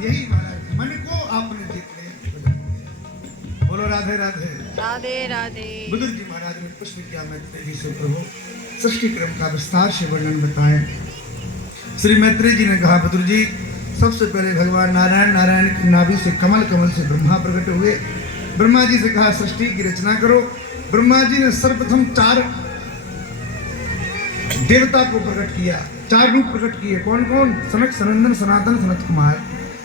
यही महाराज मन को आपने जीत लिया। बोलो राधे राधे राधे राधे। बुजुर्ग जी महाराज ने पुष्प किया मैत्रेय जी से प्रभु सृष्टि क्रम का विस्तार से वर्णन बताएं। श्री मैत्रेय जी ने कहा बुजुर्ग जी सबसे पहले भगवान नारायण नारायण की नाभि से कमल कमल से ब्रह्मा प्रकट हुए। ब्रह्मा जी से कहा सृष्टि की रचना करो। ब्रह्मा जी ने सर्वप्रथम 4 देवता को प्रकट किया, 4 रूप प्रकट किए। कौन कौन? सनक सनंदन सनातन सनत कुमार।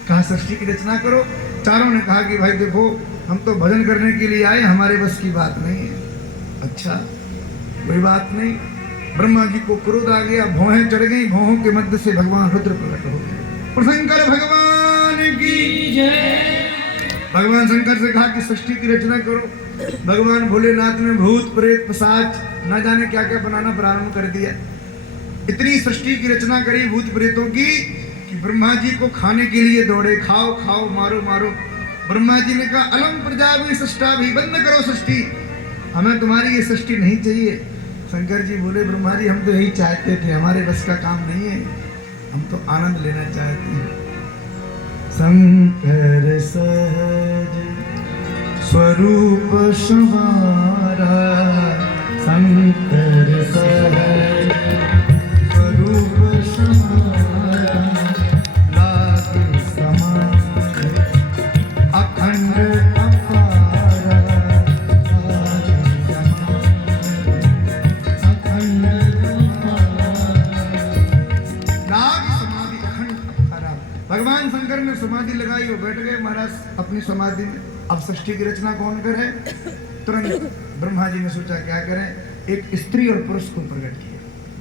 कहा सृष्टि की रचना करो। चारों ने कहा कि भाई देखो हम तो भजन करने के लिए आए, हमारे बस की बात नहीं है। अच्छा कोई बात नहीं। ब्रह्मा जी को क्रोध आ गया, भौहें चढ़ गई। भौहों के मध्य से भगवान रुद्र प्रकट हो गए। शंकर भगवान की जय। भगवान शंकर से कहा कि सृष्टि की रचना करो। भगवान भोलेनाथ ने भूत प्रेत पिशाच न जाने क्या क्या बनाना प्रारंभ कर दिया। इतनी सृष्टि की रचना करी भूत प्रेतों की कि ब्रह्मा जी को खाने के लिए दौड़े, खाओ खाओ मारो मारो। ब्रह्मा जी ने कहा अलम प्रजा भी सृष्टा भी, बंद करो सृष्टि, हमें तुम्हारी ये सृष्टि नहीं चाहिए। शंकर जी बोले ब्रह्मा जी हम तो यही चाहते थे, हमारे बस का काम नहीं है, हम तो आनंद लेना चाहते हैं। शंकर सहज स्वरूप समारा, शंकर सहज स्वरूप समारा, लागे समान अखंड अपारा, लागे समान अखंड अपारा, लागे समाधि अखंड अपारा। भगवान शंकर ने समाधि लगाई और बैठ गए महाराज अपनी समाधि में। अब सृष्टि की रचना कौन करे? तुरंत ब्रह्मा जी ने सोचा क्या करें, एक स्त्री और पुरुष को प्रकट किया।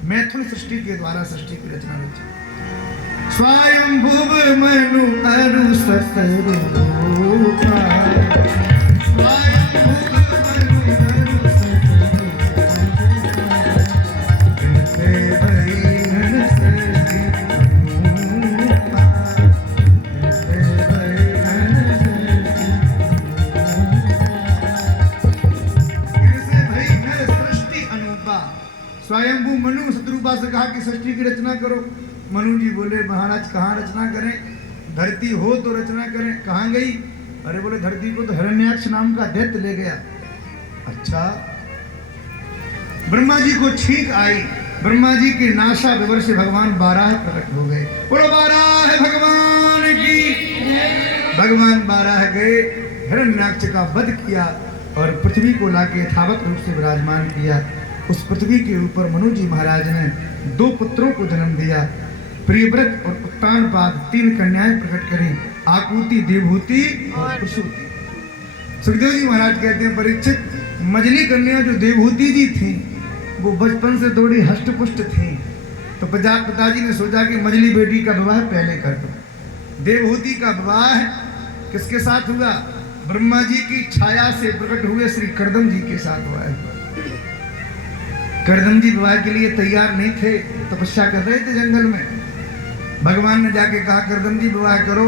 मैथुन सृष्टि के द्वारा सृष्टि की रचना रची। स्वयंभुव मनु अरु सतरूपा, स्वयंभुव मनु अरु सतरूपा, कृपे भैरन सती अनुपा, कृपे भैरन सती अनुपा। स्वयंभू मनु शत्रुपा से कहा कि सृष्टि की रचना करो। मनु जी बोले महाराज कहाँ रचना करें, धरती हो तो रचना करें। कहाँ गई? अरे बोले धरती को तो हिरण्याक्ष नाम का दैत्य ले गया। अच्छा ब्रह्मा जी को छींक आई। ब्रह्मा जी के नासा विवर से भगवान बाराह प्रकट हो गए। बोलो बाराह भगवान की। भगवान बाराह गए, हिरण्याक्ष का वध किया और पृथ्वी को लाके यथावत रूप से विराजमान किया। उस पृथ्वी के ऊपर मनु जी महाराज ने 2 पुत्रों को जन्म दिया। प्रियव्रत और उत्तानपाद 3 कन्याएं प्रकट करी, आकुति, देवहूति और प्रसूति। सुखदेव जी महाराज कहते हैं परीक्षित मजली कन्या जो देवहूति जी थी वो बचपन से थोड़ी हष्टपुष्ट थी, तो पिताजी ने सोचा कि मजली बेटी का विवाह पहले कर दो। देवहूति का विवाह किसके साथ हुआ? ब्रह्मा जी की छाया से प्रकट हुए श्री कर्दम जी के साथ हुआ है। कर्दम जी विवाह के लिए तैयार नहीं थे, तपस्या कर रहे थे जंगल में। भगवान ने जाके कहा कर्दम जी विवाह करो।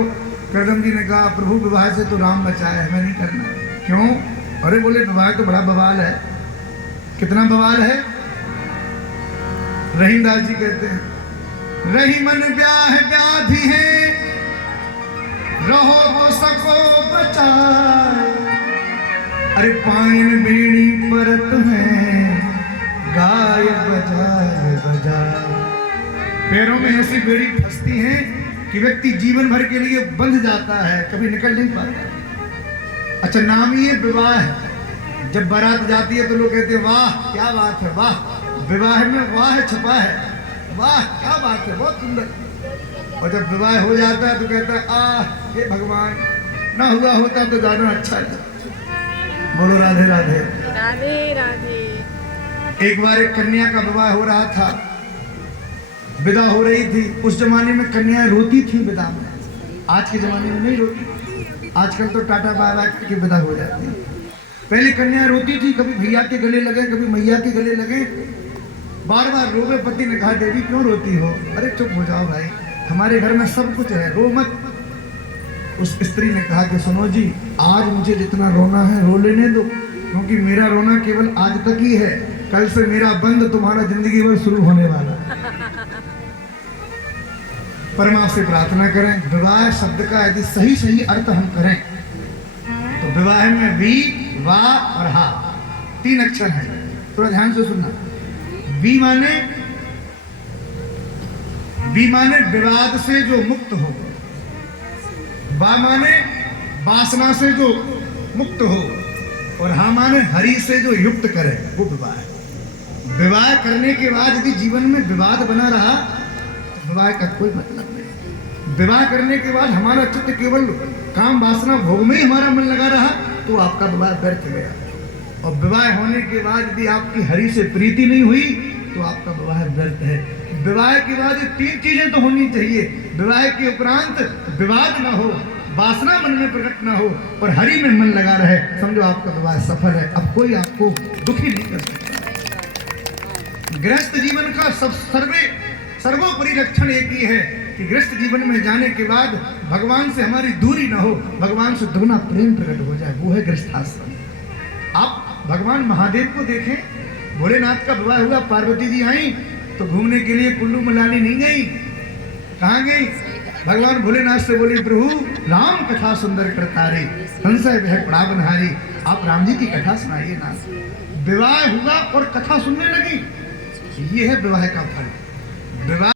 कर्दम जी ने कहा प्रभु विवाह से तो राम बचाए, हमें नहीं करना। क्यों? अरे बोले विवाह तो बड़ा बवाल है। कितना बवाल है? रहीमदास जी कहते हैं रही मन ब्याह व्याधि है, रहो वो सको बचाए। अरे पाइन बेड़ी परत है, गाय बजाए बजाए। पैरों में ऐसी बेड़ी फंसती है कि व्यक्ति जीवन भर के लिए बंध जाता है, कभी निकल नहीं पाता। अच्छा नाम ही है विवाह। जब बारात जाती है तो लोग कहते हैं वाह क्या बात है, वाह विवाह में वाह छपा है, वाह क्या बात है, बहुत सुंदर। और जब विवाह हो जाता है तो कहता है आह हे भगवान ना हुआ होता तो ज्यादा अच्छा लगता। बोलो राधे राधे राधे राधे। एक बार एक कन्या का विवाह हो रहा था, विदा हो रही थी। उस जमाने में कन्याएं रोती थी विदा में, आज के जमाने में नहीं रोती। आजकल तो टाटा बाय बाय करके विदा हो जाती है। पहले कन्या रोती थी, कभी भैया के गले लगे, कभी मैया के गले लगे, बार बार रोवे। पति ने कहा देवी क्यों रोती हो? अरे चुप हो जाओ भाई, हमारे घर में सब कुछ है, रो मत। उस स्त्री ने कहा कि सुनो जी, आज मुझे जितना रोना है रो लेने दो, क्योंकि मेरा रोना केवल आज तक ही है, कल से मेरा बंद तुम्हारा जिंदगी भर शुरू होने वाला। परमात्मा से प्रार्थना करें, विवाह शब्द का यदि सही सही अर्थ हम करें तो विवाह में वी, वा और हा 3 अक्षर हैं। थोड़ा ध्यान से सुनना। वी माने विवाद से जो मुक्त हो, वा माने वासना से जो मुक्त हो, और हा माने हरि से जो युक्त करे, वो विवाह है। विवाह करने के बाद यदि जीवन में विवाद बना रहा तो विवाह का कोई मतलब नहीं। विवाह करने के बाद हमारा चित्त केवल काम वासना भोग में ही हमारा मन लगा रहा तो आपका विवाह व्यर्थ गया। और विवाह होने के बाद यदि आपकी हरि से प्रीति नहीं हुई तो आपका विवाह व्यर्थ है। विवाह के बाद 3 चीजें तो होनी चाहिए। विवाह के उपरांत विवाद ना हो, वासना मन में प्रकट ना हो और हरि में मन लगा रहे, समझो आपका विवाह सफल है। अब कोई आपको दुखी नहीं कर सकता। गृहस्थ जीवन का सर्वोपरि लक्षण एक ही है कि गृहस्थ जीवन में जाने के बाद भगवान से हमारी दूरी ना हो, भगवान से दुगना प्रेम प्रकट हो जाए, वो है गृहस्थाश्रम। आप भगवान महादेव को देखें, भोलेनाथ का विवाह हुआ, पार्वती जी आई तो घूमने के लिए कुल्लू मनाली नहीं गई, कहाँ गई? भगवान भोलेनाथ से बोली, प्रभु राम कथा सुंदर करता रे, संशय वह पड़ा बनहारी, आप राम जी की कथा सुनाइए ना। विवाह हुआ और कथा सुनने लगी, ये है विवाह का फल। विवाह